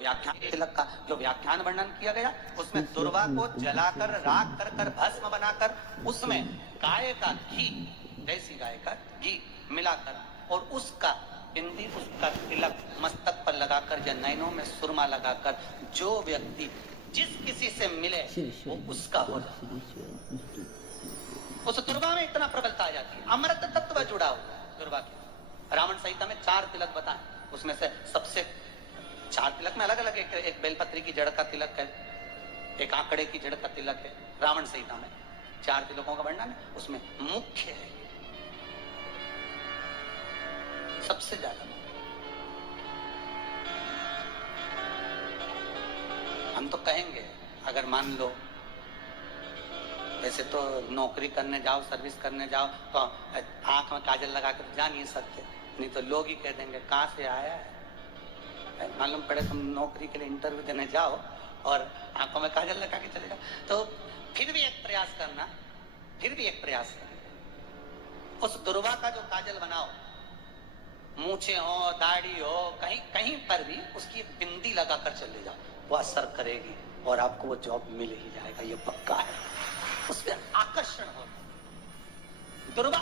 व्याख्यान तिलक का जो व्याख्यान वर्णन किया गया उसमें दुर्वा को जलाकर राख कर कर भस्म बनाकर उसमें गाय का घी, देसी गाय का घी मिलाकर और उसका बिंदी, उसका तिलक मस्तक पर लगाकर या नैनों में सुरमा लगाकर जो व्यक्ति जिस किसी से मिले वो उसका हो जाए। उस दुर्वा में इतना प्रबलता आ जाती है, अमृत तत्व जुड़ा हुआ है दुर्वा के। रावण संहिता में 4 तिलक बताएं, उसमें से सबसे 4 तिलक में अलग अलग एक बेलपत्री की जड़ का तिलक है, एक आंकड़े की जड़ का तिलक है। रावण संहिता में 4 तिलकों का वर्णन है, उसमें मुख्य है सबसे ज्यादा। हम तो कहेंगे अगर मान लो वैसे तो नौकरी करने जाओ, सर्विस करने जाओ तो आंख में काजल लगा कर जा नहीं सकते, नहीं तो लोग ही कह देंगे कहां से आया है। मालूम पड़े तुम नौकरी के लिए इंटरव्यू देने जाओ और आंखों में काजल लगा के चले जाओ, तो फिर भी एक प्रयास करना, उस दुर्वा का जो काजल बनाओ, मूछे हो, दाढ़ी हो, कहीं कहीं पर भी उसकी बिंदी लगाकर चले जाओ, वो असर करेगी और आपको वो जॉब मिल ही जाएगा, ये पक्का है। उसमें आकर्षण हो, दुर्वा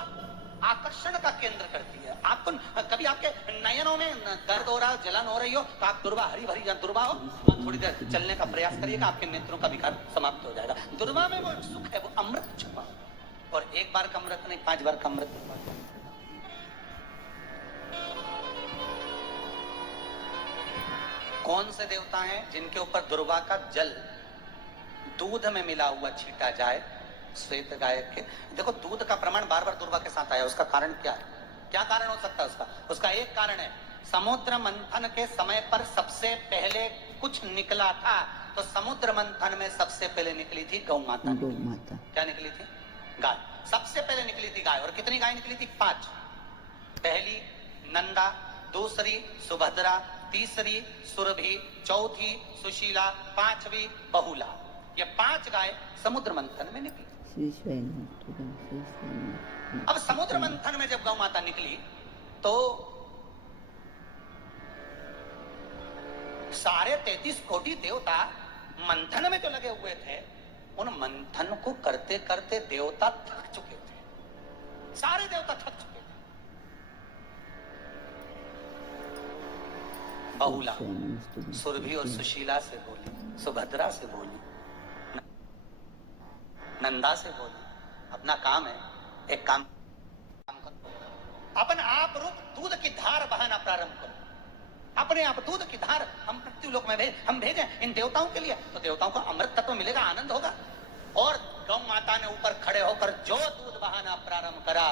आकर्षण का केंद्र करती है। आपको कभी आपके नयनों में दर्द हो रहा हो, जलन हो रही हो, तो आप दुर्वा हरी भरी या दुर्वा हो, थोड़ी देर चलने का प्रयास करिएगा, आपके नेत्रों का विकार समाप्त हो जाएगा। दुर्वा में वो सुख है, वो अमृत छुपा, और एक बार का अमृत नहीं, 5 बार का अमृत। कौन से देवता हैं जिनके ऊपर दुर्वा का जल दूध में मिला हुआ छीटा जाए? श्वेत गाय के। देखो दूध का प्रमाण बार बार दुर्वा के साथ आया, उसका कारण क्या है? क्या कारण हो सकता है उसका? उसका एक कारण है, समुद्र मंथन के समय पर सबसे पहले कुछ निकला था, तो समुद्र मंथन में सबसे पहले निकली थी गौ माता। क्या निकली थी? गाय। सबसे पहले निकली थी गाय, और कितनी गाय निकली थी? 5। पहली नंदा, दूसरी सुभद्रा, तीसरी सुरभि, चौथी सुशीला, 5वीं बहुला। ये 5 गाय समुद्र मंथन में निकली। अब समुद्र मंथन में जब गौ माता निकली तो सारे 33 कोटि देवता मंथन में जो लगे हुए थे, उन मंथन को करते करते देवता थक चुके थे, सारे देवता थक चुके थे। बहुला सुरभि और सुशीला से बोली, सुभद्रा से बोली, नंदा से बोली, अपना काम है, एक काम करो, अपन आप रूप दूध की धार बहाना प्रारंभ करो, अपने आप दूध की धार हम पृथ्वीलोक में हम भेजें इन देवताओं के लिए, तो देवताओं को अमृत तत्व मिलेगा, आनंद होगा। और गौ माता ने ऊपर खड़े होकर जो दूध बहाना प्रारंभ करा,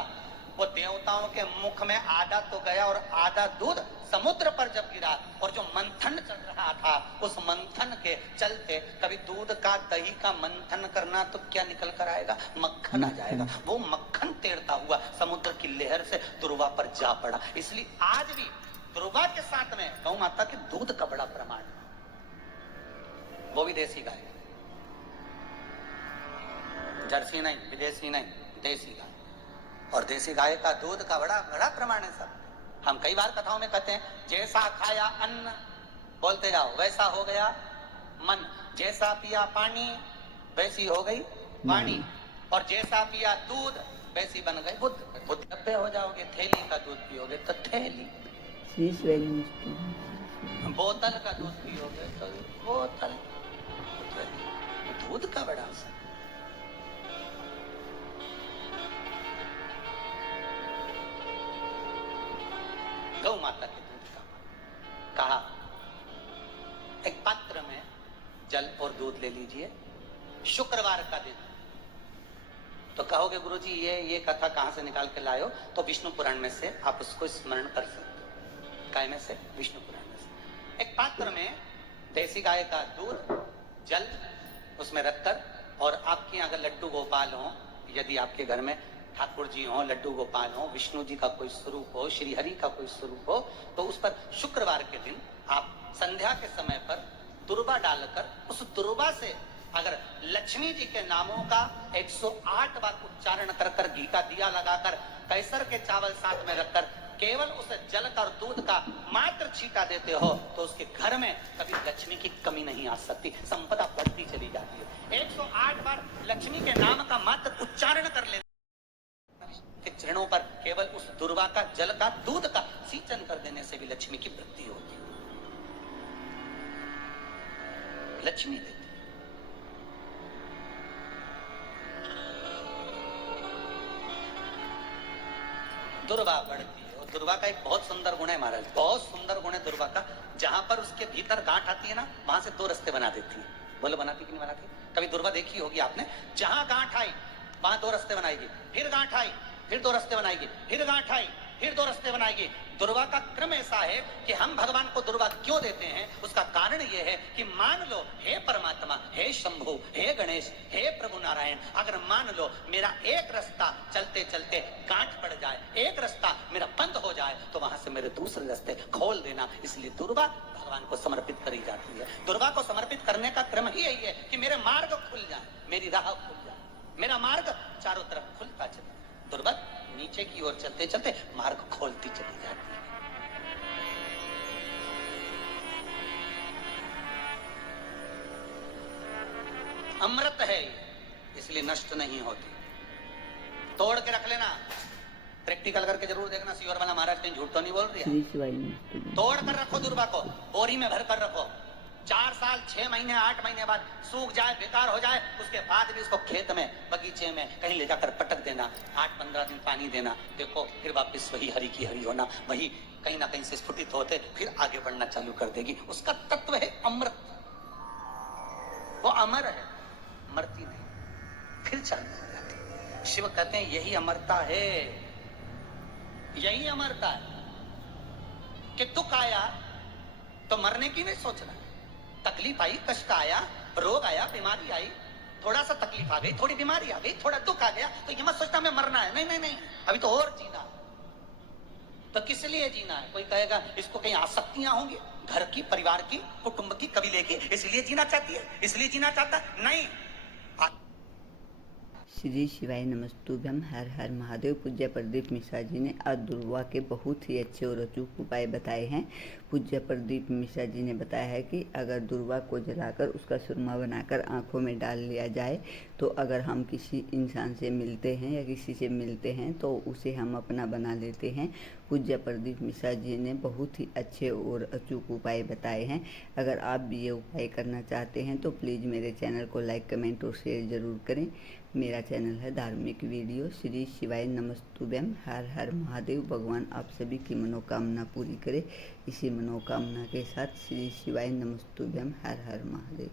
वो देवताओं के मुख में आधा तो गया और आधा दूध समुद्र पर जब गिरा, और जो मंथन चल रहा था उस मंथन के चलते कभी दूध का दही का मंथन करना तो क्या निकल कर आएगा? मक्खन आ जाएगा। वो मक्खन तैरता हुआ समुद्र की लहर से दुर्वा पर जा पड़ा। इसलिए आज भी दुर्वा के साथ में गौ माता के दूध का बड़ा प्रमाण, वो भी देसी गाय, जर्सी नहीं, विदेशी नहीं, देसी गाय। और देसी गाय का दूध का बड़ा बड़ा प्रमाण है सब। हम कई बार कथाओं में कहते हैं, जैसा खाया अन्न, बोलते जाओ, वैसा हो गया मन, जैसा पिया पानी वैसी हो गई वाणी, और जैसा पिया दूध वैसी बन गई बुद्ध। बुद्ध डब्बे हो जाओगे, थैली का दूध पियोगे तो थैली, बोतल का दूध पियोगे तो बोतल। दूध का बड़ा असर। गौ माता के दूध का कहा, एक पात्र में जल और दूध ले लीजिए, शुक्रवार का दिन। तो कहोगे गुरुजी ये कथा कहां से निकाल के लाए हो? तो विष्णु पुराण में से आप उसको स्मरण कर सकते हो। काय में से? विष्णु पुराण में से। एक पात्र में देसी गाय का दूध, जल उसमें रखकर, और आपके यहाँ अगर लड्डू गोपाल हो, यदि आपके घर में ठाकुर जी हो, लड्डू गोपाल हो, विष्णु जी का कोई स्वरूप हो, श्री हरि का कोई स्वरूप हो, तो उस पर शुक्रवार के दिन आप संध्या के समय पर दुर्वा डालकर, उस दुर्वा से अगर लक्ष्मी जी के नामों का 108 बार उच्चारण कर घी का दिया लगाकर, कैसर के चावल साथ में रखकर केवल उस जल का और दूध का मात्र छींटा देते हो तो उसके घर में कभी लक्ष्मी की कमी नहीं आ सकती, संपदा बढ़ती चली जाती है। 108 बार लक्ष्मी के नाम का मात्र उच्चारण कर लेते के चरणों पर केवल उस दुर्वा का जल का दूध का सिंचन कर देने से भी लक्ष्मी की वृद्धि होती है। लक्ष्मी देती दुर्वा बढ़ती है। और दुर्वा का एक बहुत सुंदर गुण है महाराज, बहुत सुंदर गुण है दुर्वा का। जहां पर उसके भीतर गांठ आती है ना, वहां से 2 रास्ते बना देती है। बोलो बनाती कि नहीं बनाती? कभी दुर्वा देखी होगी आपने? जहां गांठ आई वहां 2 रास्ते बनाएगी, फिर गांठ आई फिर 2 रास्ते बनाएगी, फिर गांठ आई फिर 2 रास्ते बनाएगी। दुर्वा का क्रम ऐसा है कि हम भगवान को दुर्वा क्यों देते हैं, उसका कारण यह है कि मान लो हे परमात्मा, हे शंभु, हे गणेश, हे प्रभु नारायण, अगर मान लो मेरा एक रास्ता चलते चलते गांठ पड़ जाए, एक रास्ता मेरा बंद हो जाए, तो वहां से मेरे दूसरे रास्ते खोल देना। इसलिए दुर्वा भगवान को समर्पित करी जाती है। दुर्वा को समर्पित करने का क्रम ही यही है कि मेरे मार्ग खुल जाए, मेरी राह खुल जाए, मेरा मार्ग चारों तरफ खुलता चले। दुर्वा नीचे की ओर चलते चलते मार्ग खोलती चली जाती है। अमृत है इसलिए नष्ट नहीं होती। तोड़ के रख लेना, प्रैक्टिकल करके जरूर देखना। सीवर वाला महाराज कहीं झूठ तो नहीं बोल रही है। तोड़ कर रखो दुर्वा को, बोरी में भर कर रखो। 4 साल 6 महीने 8 महीने बाद सूख जाए, बेकार हो जाए, उसके बाद भी उसको खेत में बगीचे में कहीं ले जाकर पटक देना, 8-15 दिन पानी देना। देखो फिर वापस वही हरी की हरी होना, वही कहीं ना कहीं से स्फुटित होते फिर आगे बढ़ना चालू कर देगी। उसका तत्व है अमृत, वो अमर है, मरती नहीं, फिर चालू हो जाती। शिव कहते हैं यही अमरता है, यही अमरता है कि दुख आया तो मरने की नहीं सोचना। तकलीफ आई, कष्ट आया, रोग आया, बीमारी आई, थोड़ा सा तकलीफ आ गई, थोड़ी बीमारी आ गई, थोड़ा दुख आ गया, तो ये मत सोचना मैं मरना है। नहीं नहीं नहीं, अभी तो और जीना। तो किस लिए जीना है? कोई कहेगा इसको कहीं आसक्तियां होंगी, घर की, परिवार की, कुटुंब की, कबीले की, इसलिए जीना चाहती है, इसलिए जीना चाहता नहीं। श्री शिवाय नमस्तुभ्यम। हर हर महादेव। पूज्य प्रदीप मिश्रा जी ने आज दुर्वा के बहुत ही अच्छे और अचूक उपाय बताए हैं। पूज्य प्रदीप मिश्रा जी ने बताया है कि अगर दुर्वा को जलाकर उसका सुरमा बनाकर आँखों में डाल लिया जाए तो अगर हम किसी इंसान से मिलते हैं या किसी से मिलते हैं तो उसे हम अपना बना लेते हैं। पूज्य प्रदीप मिश्रा जी ने बहुत ही अच्छे और अचूक उपाय बताए हैं। अगर आप भी ये उपाय करना चाहते हैं तो प्लीज़ मेरे चैनल को लाइक, कमेंट और शेयर ज़रूर करें। मेरा चैनल है धार्मिक वीडियो। श्री शिवाय नमस्तुभ्यम। हर हर महादेव। भगवान आप सभी की मनोकामना पूरी करे। इसी मनोकामना के साथ श्री शिवाय नमस्तुभ्यम। हर हर महादेव।